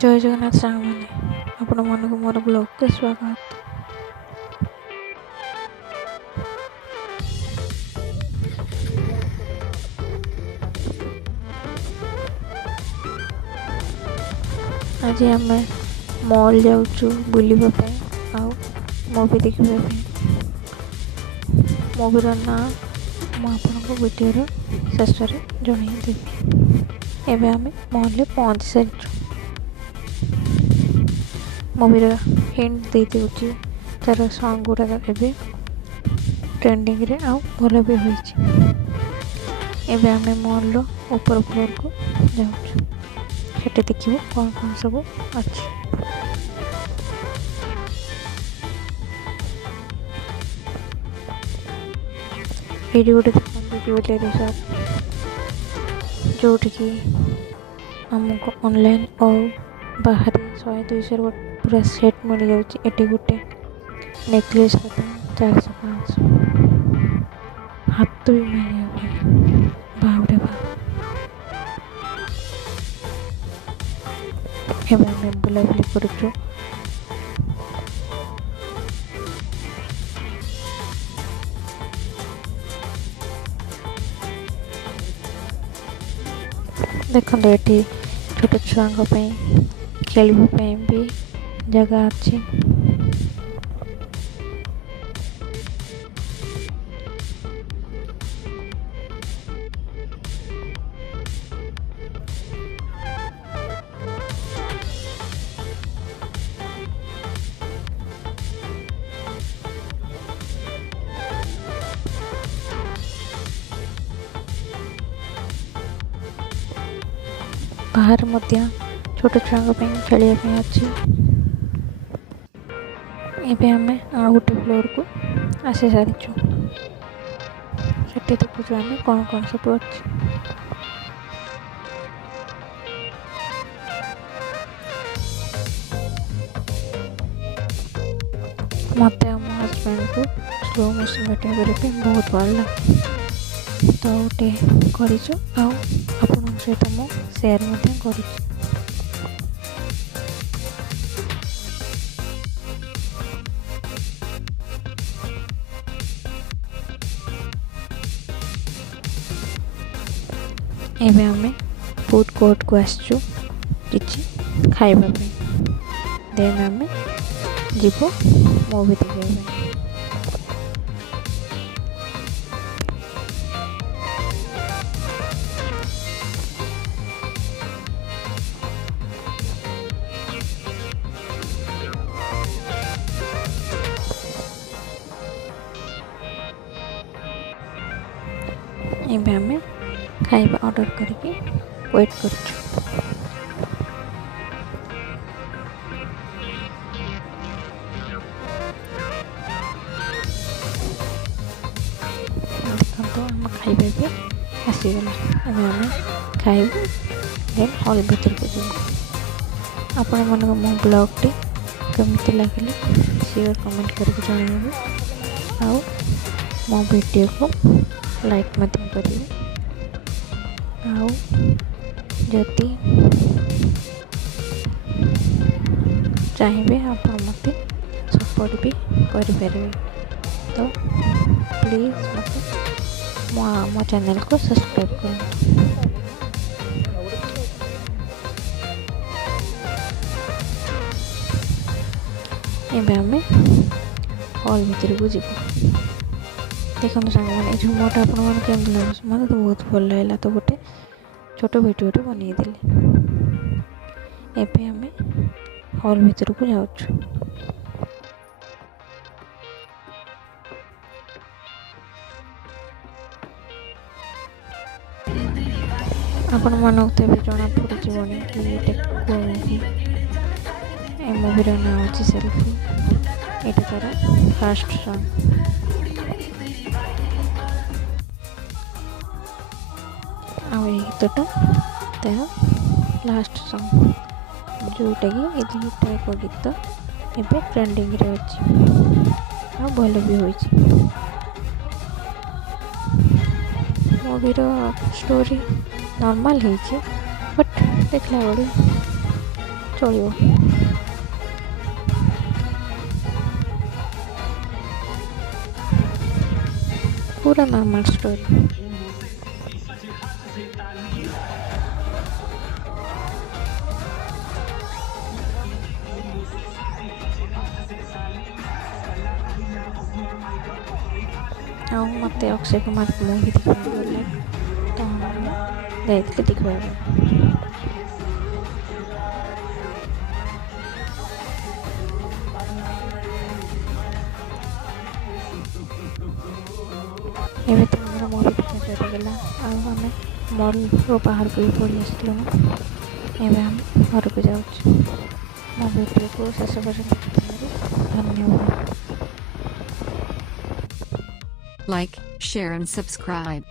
जय जगन्नाथ सांग मैंने आपण मन को मोर ब्लॉग के स्वागत। आज आम मॉल जाऊँ बुलवाई मूवी देखा। मूवीर ना मुझे वीडियो शेष जनईदेवी। एवं आम मॉल पहुँच सारी। मूवीर हिंट दे दूँ तार सॉन्ग गुड़ाक ए ट्रेंडिंग रे आउ भल भी होती। एवं आम मॉल ऊपर फ्लोर को जाऊँ। सेठी देखिए कौन कौन सब अच्छी। ये गोटे देखते ज्वेलरी शॉप जोटि आमको ऑनलाइन और बाहर 100-200 पूरा सेट मिल जाऊँगी। एटी गोटे नेकलेस का 400-500 हाथ भी मिल जाए। बावड़े एवं बुलाबुली करूँ। देखो ये छोट छुआ खेलवाई भी जगह अच्छी। बाहर छोट छुआ खेलवाई अच्छी। एवं आम आ गोटे फ्लोर को आसी सारी। से देखु आम कौन कौन सब अच्छी। मत मो हजबैंड को स्लो मोशन भिडियो करने बहुत भल लगे। तो गोटे कर सहित मु सेयार कर। एवं आम फूड कोर्ट को आसचु किछि खाइबा पे। देन आम जीवो मूवी देखा। एवं आम खाइबा ऑर्डर करके वेट कर। देखो आम खाइबा भी आसीगला। आम खाइबू देन हॉल भीतर को जाऊ। आपण मन मो ब्लॉग टी केमती लगे शेयर कमेंट करके जणाइबे। आउ मो वीडियो को लाइक मत करेंगे। आउ जदि चाहिए आप मत सपोर्ट भी करें। तो प्लीज़ मत मो चैनल को सब्सक्राइब करें। एवं आम हॉल भीतर को जीव। देखो सांग मैंने झुमरटा आपके लगे मत तो बहुत भल लगा। तो गोटे छोट भिडियोटे बनईदे। एवं आम हॉल भीतर को जाऊँ। आपण मन तो जना पड़ी कि मूवी। ए मूवीर ना हूँ सेल्फी। ये तार फास्ट सॉन्ग। गीतटा तार लास्ट सॉन्ग जोटा कि टाइप गीत एवं ट्रेंडिंग रे अच्छी आ भल भी हो। मूवीर स्टोरी नॉर्मल है बट देखला बड़े ଚଳିବ। पूरा नॉर्मल स्टोरी। ଆଉ ମୋତେ ଅକ୍ଷୟ କୁମାର ମୁଭି ଦେଖିବାକୁ ଭଲ ଲାଗେ, ତ ମୁଁ ଯାଇଥିଲି ଦେଖିବା ପାଇଁ। ଏବେ ତ ଆମର ମୁଭି ଦେଖା ସରିଗଲା, ଆଉ ଆମେ ମଲ୍ରୁ ବାହାରକୁ ବି ପଳେଇ ଆସିଲୁଣୁ। ଏବେ ଆମେ ଘରକୁ ଯାଉଛୁ। ମୋ ଭିଡ଼ିଓକୁ ଶେଷ ପର୍ଯ୍ୟନ୍ତ ଦେଖିଥିବାରୁ ଧନ୍ୟବାଦ। Like, share and subscribe.